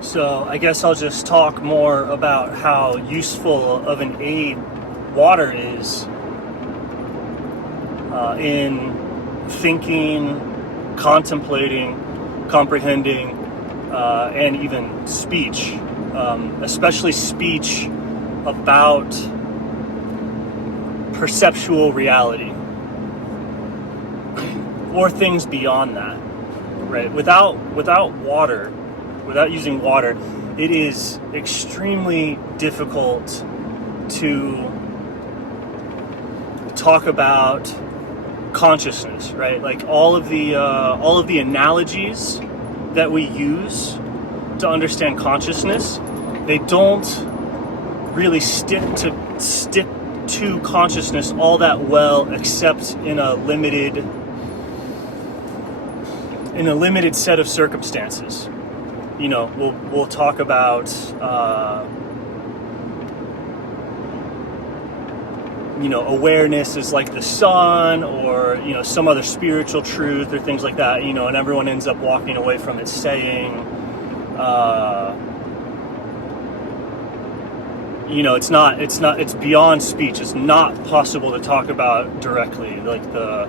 So I guess I'll just talk more about how useful of an aid water is in thinking, contemplating, comprehending, and even speech, especially speech about perceptual reality or things beyond that, right? Without water, without using water, it is extremely difficult to talk about consciousness, right? Like all of the analogies that we use to understand consciousness, they don't really stick to consciousness all that well, except in a limited set of circumstances. You know, we'll talk about awareness is like the sun, or some other spiritual truth or things like that. And everyone ends up walking away from it saying, it's beyond speech. It's not possible to talk about directly. Like the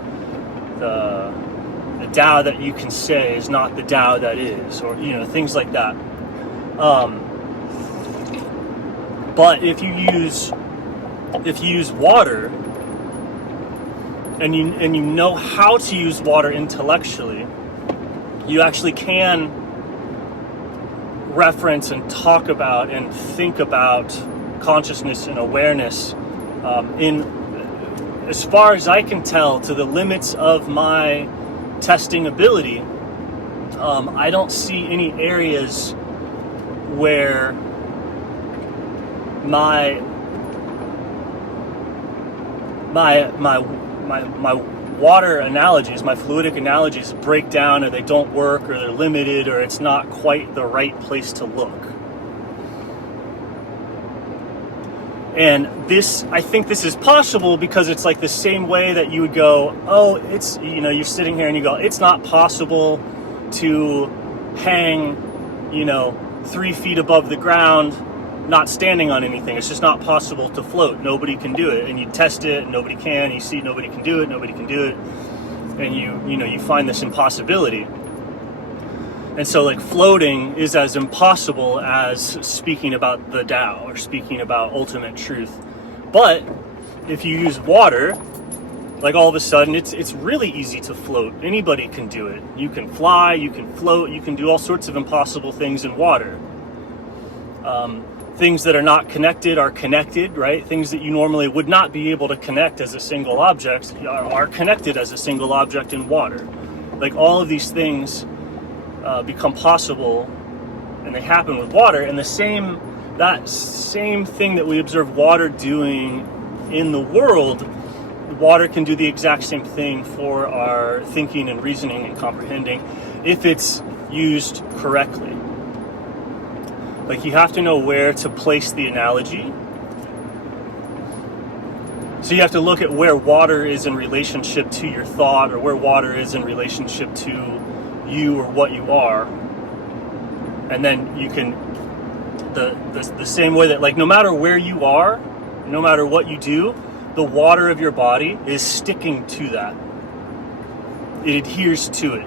Tao that you can say is not the Tao that is, or things like that. But if you use water, and you know how to use water intellectually, you actually can reference and talk about and think about consciousness and awareness in, as far as I can tell, to the limits of my testing ability. I don't see any areas where my water analogies, my fluidic analogies break down, or they don't work, or they're limited, or it's not quite the right place to look. And I think this is possible because it's like the same way that you would go, oh, it's, you're sitting here and you go, it's not possible to hang, 3 feet above the ground, not standing on anything. It's just not possible to float. Nobody can do it. And you test it, and nobody can. You see nobody can do it, and you find this impossibility. And so, like, floating is as impossible as speaking about the Tao or speaking about ultimate truth. But if you use water, like, all of a sudden it's really easy to float. Anybody can do it. You can fly, you can float, you can do all sorts of impossible things in water. Things that are not connected are connected, right? Things that you normally would not be able to connect as a single object are connected as a single object in water. Like, all of these things become possible, and they happen with water. And that same thing that we observe water doing in the world, water can do the exact same thing for our thinking and reasoning and comprehending if it's used correctly. Like, you have to know where to place the analogy. So you have to look at where water is in relationship to your thought, or where water is in relationship to you or what you are. And then you can, the same way that, like, no matter where you are, no matter what you do, the water of your body is sticking to that. It adheres to it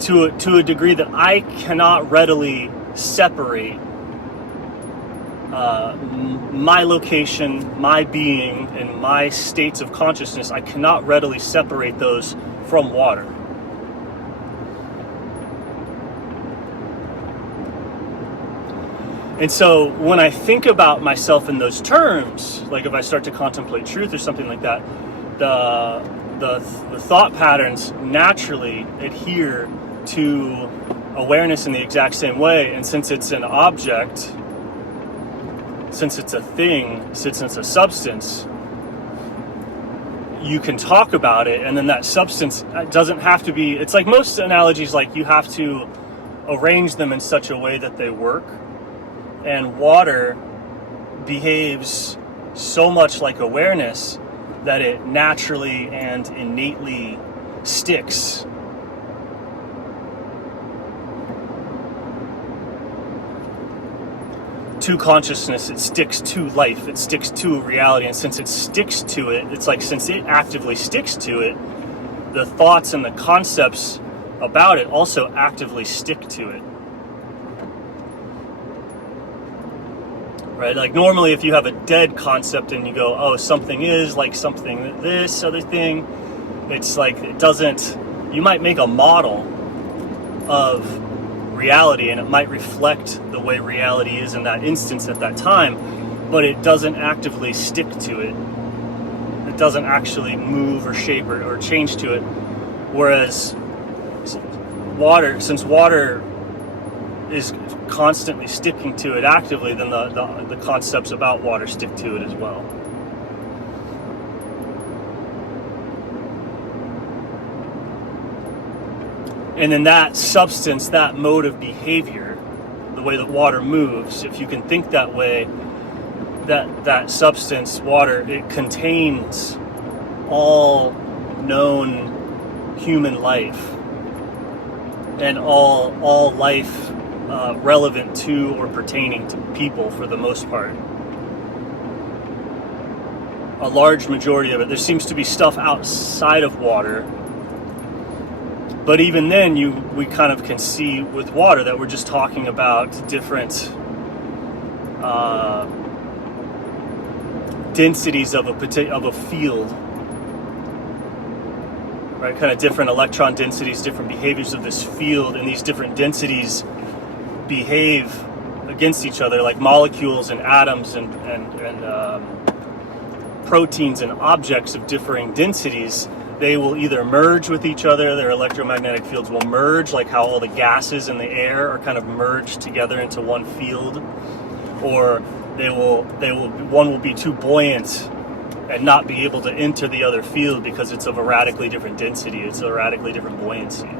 to a degree that I cannot readily separate my location, my being, and my states of consciousness. I cannot readily separate those from water. And so when I think about myself in those terms, like if I start to contemplate truth or something like that, the thought patterns naturally adhere to awareness in the exact same way. And since it's an object, since it's a thing, since it's a substance, you can talk about it, and then that substance doesn't have to be, it's like most analogies, like you have to arrange them in such a way that they work. And water behaves so much like awareness that it naturally and innately sticks to consciousness, it sticks to life, it sticks to reality. And since it sticks to it, it's like, since it actively sticks to it, the thoughts and the concepts about it also actively stick to it. Right? Like normally if you have a dead concept and you go, oh, something is like something, this other thing, it's like, it doesn't, you might make a model of reality and it might reflect the way reality is in that instance at that time, but it doesn't actively stick to it. It doesn't actually move or shape or change to it. Whereas water, since water is constantly sticking to it actively, then the concepts about water stick to it as well. And then that substance, that mode of behavior, the way that water moves, if you can think that way, that substance, water, it contains all known human life and all life relevant to or pertaining to people for the most part. A large majority of it. There seems to be stuff outside of water, but even then we kind of can see with water that we're just talking about different densities of a field, right? Kind of different electron densities, different behaviors of this field, and these different densities behave against each other, like molecules and atoms and proteins and objects of differing densities. They will either merge with each other, their electromagnetic fields will merge, like how all the gases in the air are kind of merged together into one field, or one will be too buoyant and not be able to enter the other field because it's of a radically different density, it's a radically different buoyancy.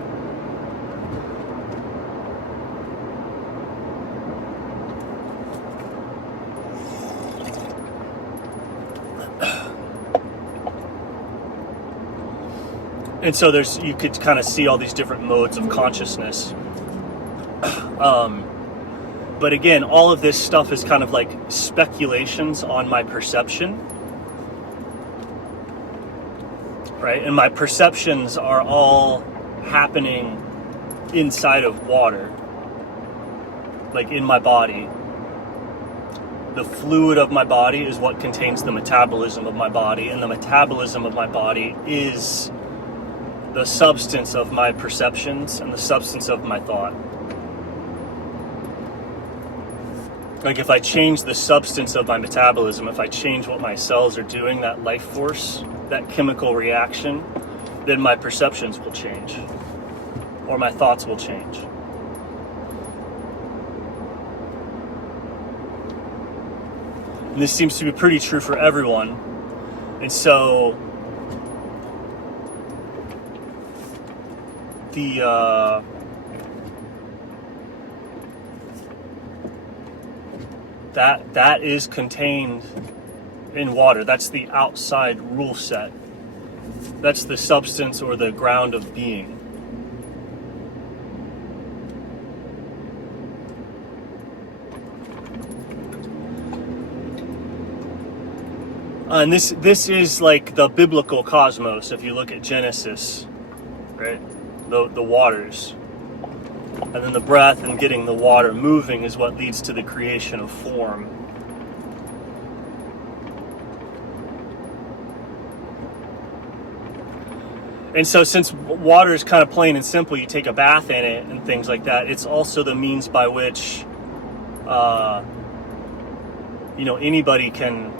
And so you could kind of see all these different modes of consciousness. But again, all of this stuff is kind of like speculations on my perception, right? And my perceptions are all happening inside of water, like in my body. The fluid of my body is what contains the metabolism of my body, and the metabolism of my body is the substance of my perceptions and the substance of my thought. Like if I change the substance of my metabolism, if I change what my cells are doing, that life force, that chemical reaction, then my perceptions will change, or my thoughts will change. And this seems to be pretty true for everyone. And so that is contained in water. That's the outside rule set. That's the substance or the ground of being. And this is like the biblical cosmos. If you look at Genesis, right? The waters, and then the breath and getting the water moving is what leads to the creation of form. And so since water is kind of plain and simple, you take a bath in it and things like that, it's also the means by which anybody can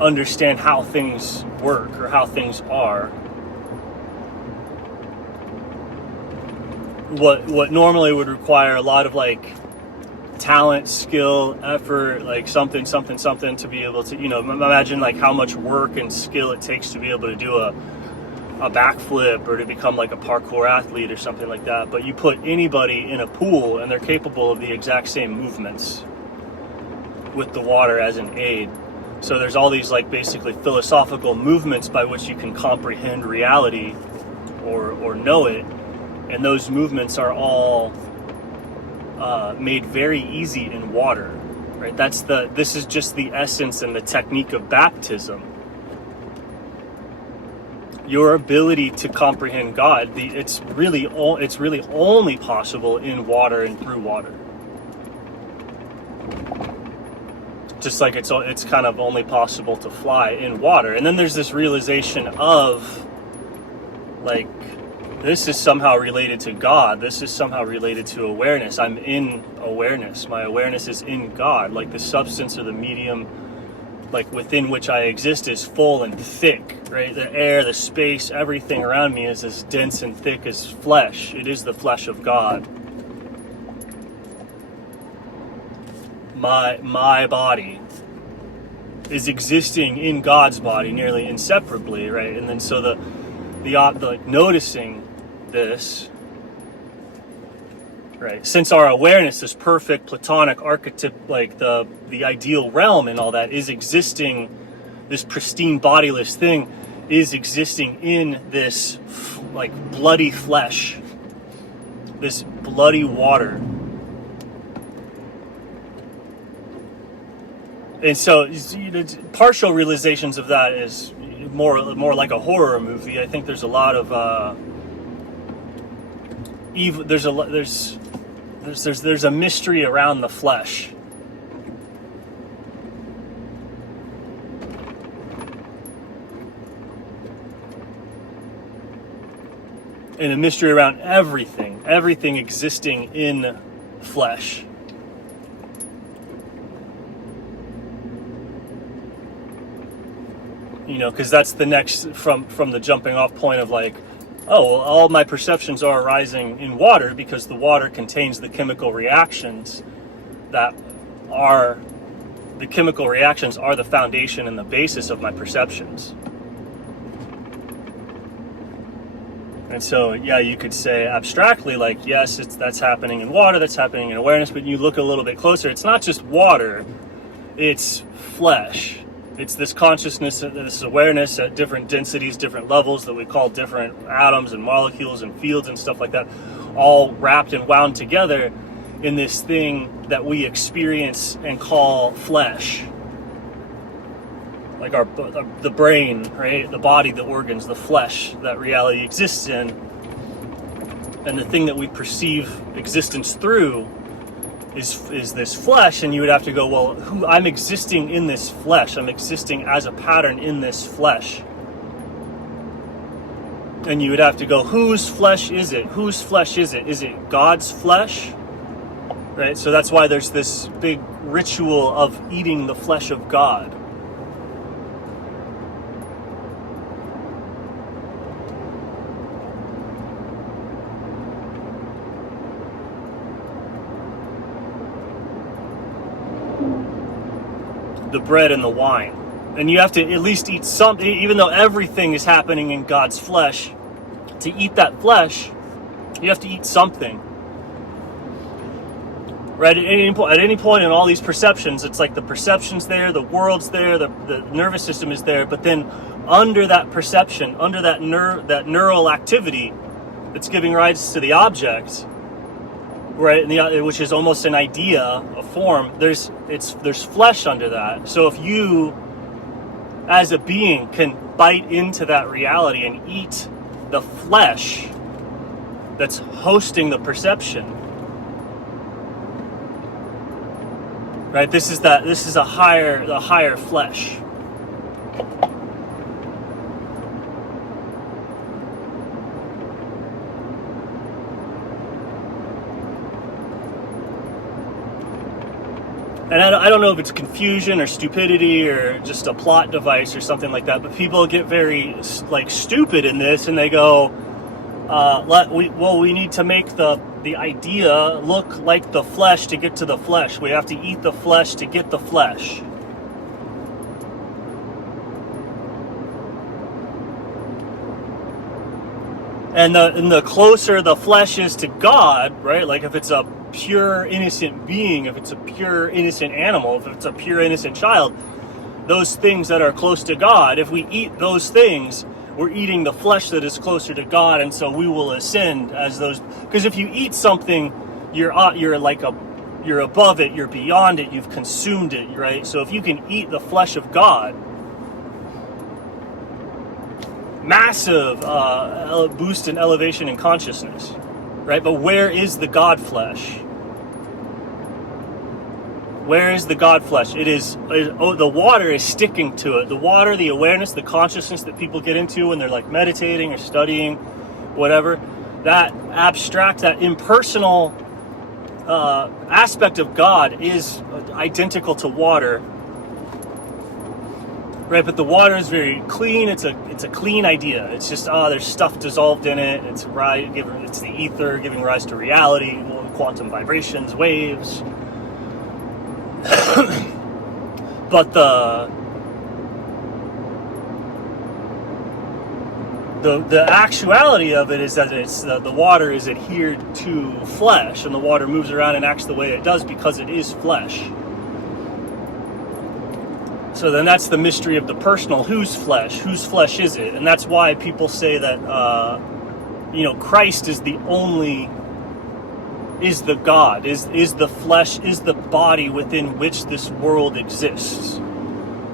understand how things work or how things are. What normally would require a lot of like talent, skill, effort, like something to be able to, imagine like how much work and skill it takes to be able to do a backflip or to become like a parkour athlete or something like that. But you put anybody in a pool and they're capable of the exact same movements with the water as an aid. So there's all these like basically philosophical movements by which you can comprehend reality or know it And those movements are all made very easy in water, right? This is just the essence and the technique of baptism. Your ability to comprehend God, it's really only possible in water and through water. Just like it's kind of only possible to fly in water. And then there's this realization of, like, this is somehow related to God. This is somehow related to awareness. I'm in awareness. My awareness is in God. Like, the substance or the medium, like, within which I exist is full and thick, right? The air, the space, everything around me is as dense and thick as flesh. It is the flesh of God. My body is existing in God's body nearly inseparably, right? And then so the like, noticing this, right? Since our awareness, this perfect Platonic archetype, like the ideal realm and all that, is existing, this pristine bodiless thing is existing in this like bloody flesh, this bloody water. And so, partial realizations of that is more like a horror movie. I think there's a lot of evil. There's a mystery around the flesh, and a mystery around everything existing in flesh. You know, because that's the next from the jumping off point of like, oh, well, all my perceptions are arising in water because the water contains the chemical reactions that are the foundation and the basis of my perceptions. And so, yeah, you could say abstractly, like, yes, that's happening in water, that's happening in awareness, but you look a little bit closer, it's not just water, it's flesh. It's this consciousness, this awareness at different densities, different levels that we call different atoms and molecules and fields and stuff like that, all wrapped and wound together in this thing that we experience and call flesh. Like the brain, right? The body, the organs, the flesh that reality exists in. And the thing that we perceive existence through is this flesh, and you would have to go, well, I'm existing in this flesh. I'm existing as a pattern in this flesh. And you would have to go, whose flesh is it? Whose flesh is it? Is it God's flesh? Right? So that's why there's this big ritual of eating the flesh of God. The bread and the wine. And you have to at least eat something, even though everything is happening in God's flesh. To eat that flesh, you have to eat something. Right? At any point in all these perceptions, it's like the perception's there, the world's there, the nervous system is there, but then under that perception, under that neural activity that's giving rise to the object, right, which is almost an idea, a form, there's flesh under that. So if you, as a being, can bite into that reality and eat the flesh that's hosting the perception, right? This is the higher flesh. And I don't know if it's confusion or stupidity or just a plot device or something like that, but people get very like stupid in this, and they go, we need to make the idea look like the flesh to get to the flesh. We have to eat the flesh to get the flesh. And the closer the flesh is to God, right? Like if it's a pure innocent being, if it's a pure innocent animal, if it's a pure innocent child, those things that are close to God, if we eat those things, we're eating the flesh that is closer to God, and so we will ascend as those. Because if you eat something, you're above it, you're beyond it, you've consumed it, right? So if you can eat the flesh of God, massive boost in elevation and consciousness, right? But where is the God flesh? Where is the God flesh? The water is sticking to it. The water, the awareness, the consciousness that people get into when they're like meditating or studying, whatever, that abstract, that impersonal aspect of God is identical to water, right? But the water is very clean. It's a clean idea. It's just there's stuff dissolved in it. It's the ether giving rise to reality, quantum vibrations, waves. But the actuality of it is that it's the water is adhered to flesh, and the water moves around and acts the way it does because it is flesh. So then that's the mystery of the personal. Whose flesh is it? And that's why people say that Christ is the God, is the flesh, is the body within which this world exists.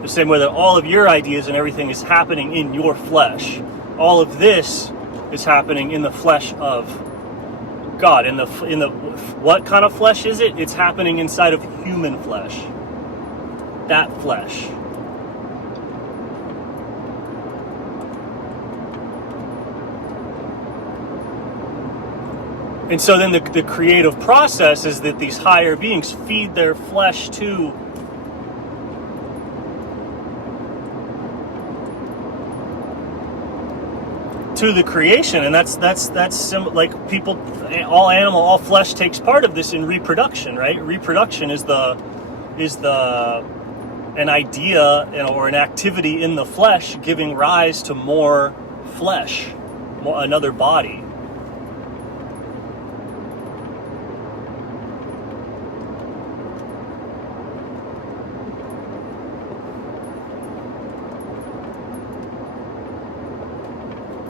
The same way that all of your ideas and everything is happening in your flesh. All of this is happening in the flesh of God. In the what kind of flesh is it? It's happening inside of human flesh. That flesh. And so then the creative process is that these higher beings feed their flesh to the creation, and that's like people, all flesh takes part of this in reproduction, right? Reproduction is an idea or an activity in the flesh giving rise to more flesh, another body.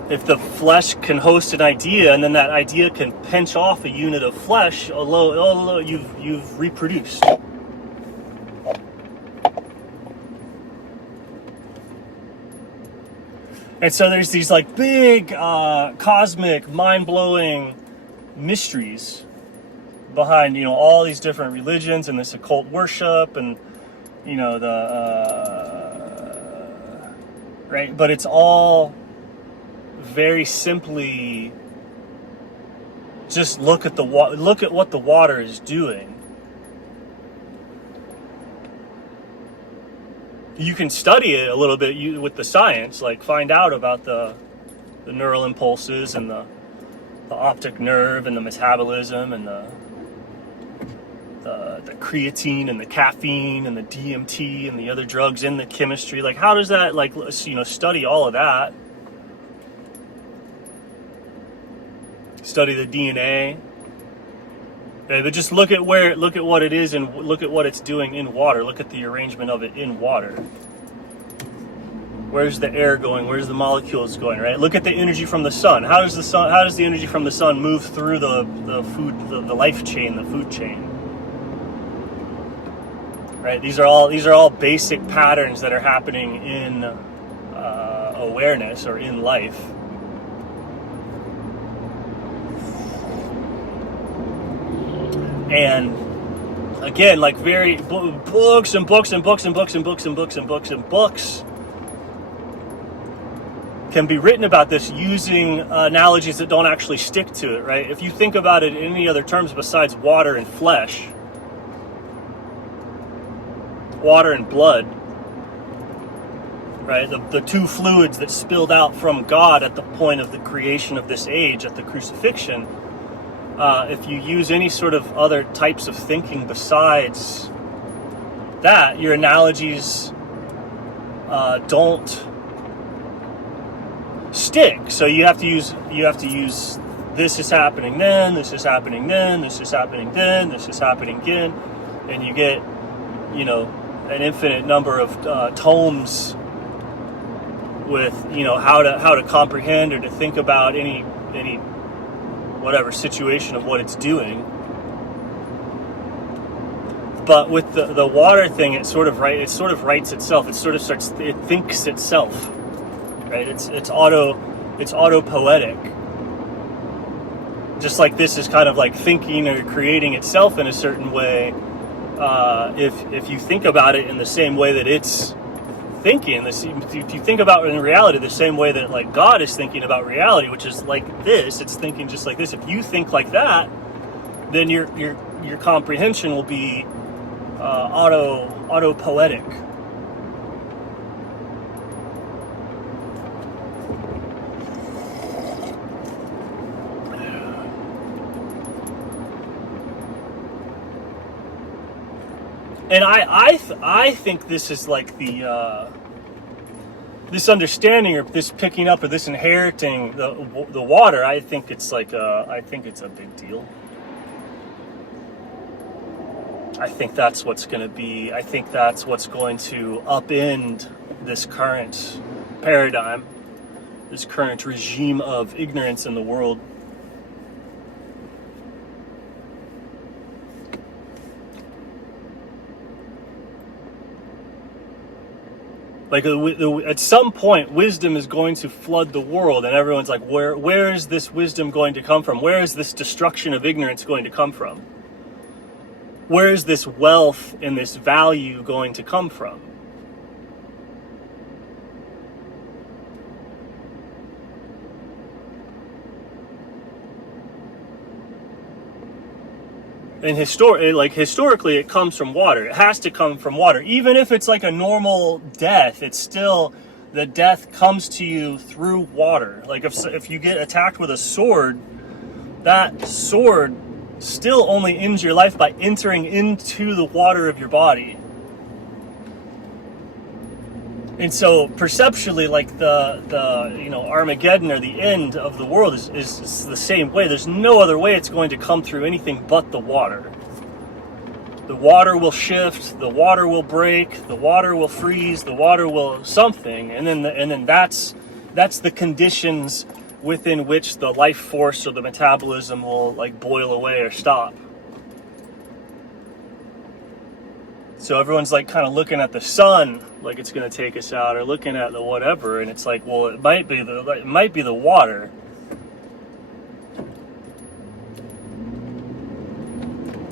If the flesh can host an idea, and then that idea can pinch off a unit of flesh, although you've reproduced. And so there's these like big cosmic, mind-blowing mysteries behind all these different religions and this occult worship and right, but it's all very simply just look at what the water is doing. You can study it a little bit with the science, like find out about the neural impulses and the optic nerve and the metabolism and the creatine and the caffeine and the DMT and the other drugs in the chemistry. Like, how does that, study all of that? Study the DNA. Okay, but just look at what it is and look at what it's doing in water. Look at the arrangement of it in water. Where's the air going? Where's the molecules going? Right. Look at the energy from the sun. How does the energy from the sun move through the food, the life chain, the food chain? Right. These are all basic patterns that are happening in awareness or in life. And again, like very books and books and books and books and books and books and books and books can be written about this using analogies that don't actually stick to it, right? If you think about it in any other terms besides water and flesh, water and blood, right? The two fluids that spilled out from God at the point of the creation of this age, at the crucifixion. If you use any sort of other types of thinking besides that, your analogies don't stick. So you have to use this is happening then, this is happening then, this is happening then, this is happening again, and you get an infinite number of tomes with how to comprehend or to think about any whatever situation of what it's doing. But with the water thing, it sort of writes itself. It thinks itself, right? It's auto poetic. Just like this is kind of like thinking or creating itself in a certain way. If you think about it in the same way that it's thinking, if you think about it in reality the same way that like God is thinking about reality, which is like this, it's thinking just like this. If you think like that, then your comprehension will be auto poetic. And I think this is like this understanding or this picking up or this inheriting the water. I think it's a big deal. I think that's what's going to upend this current paradigm, this current regime of ignorance in the world. Like at some point, wisdom is going to flood the world, and everyone's like, where is this wisdom going to come from? Where is this destruction of ignorance going to come from? Where is this wealth and this value going to come from? And historically, it comes from water. It has to come from water. Even if it's like a normal death, it's still, the death comes to you through water. Like if you get attacked with a sword, that sword still only ends your life by entering into the water of your body. And so perceptually, like the Armageddon or the end of the world is the same way. There's no other way it's going to come through anything but the water. The water will shift, the water will break, the water will freeze, the water will something, and then that's the conditions within which the life force or the metabolism will like boil away or stop. So everyone's like kind of looking at the sun like it's going to take us out, or looking at the whatever, and it's like, well, it might be the water.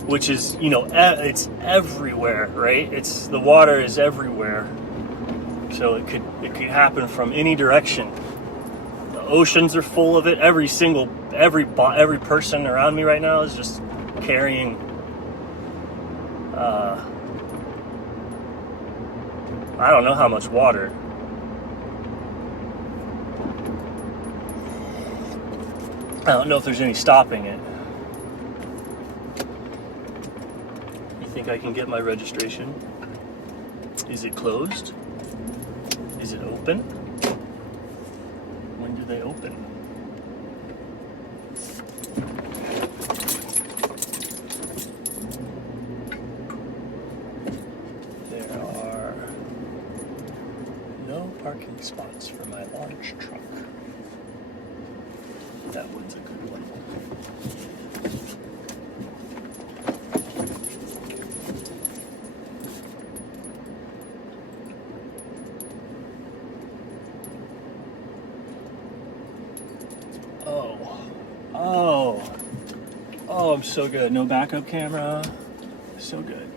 Which is, it's everywhere, right? The water is everywhere. So it could happen from any direction. The oceans are full of it. Every person around me right now is just carrying I don't know how much water. I don't know if there's any stopping it. You think I can get my registration? Is it closed? Is it open? When do they open? Parking spots for my large truck. That one's a good one. Oh, I'm so good. No backup camera. So good.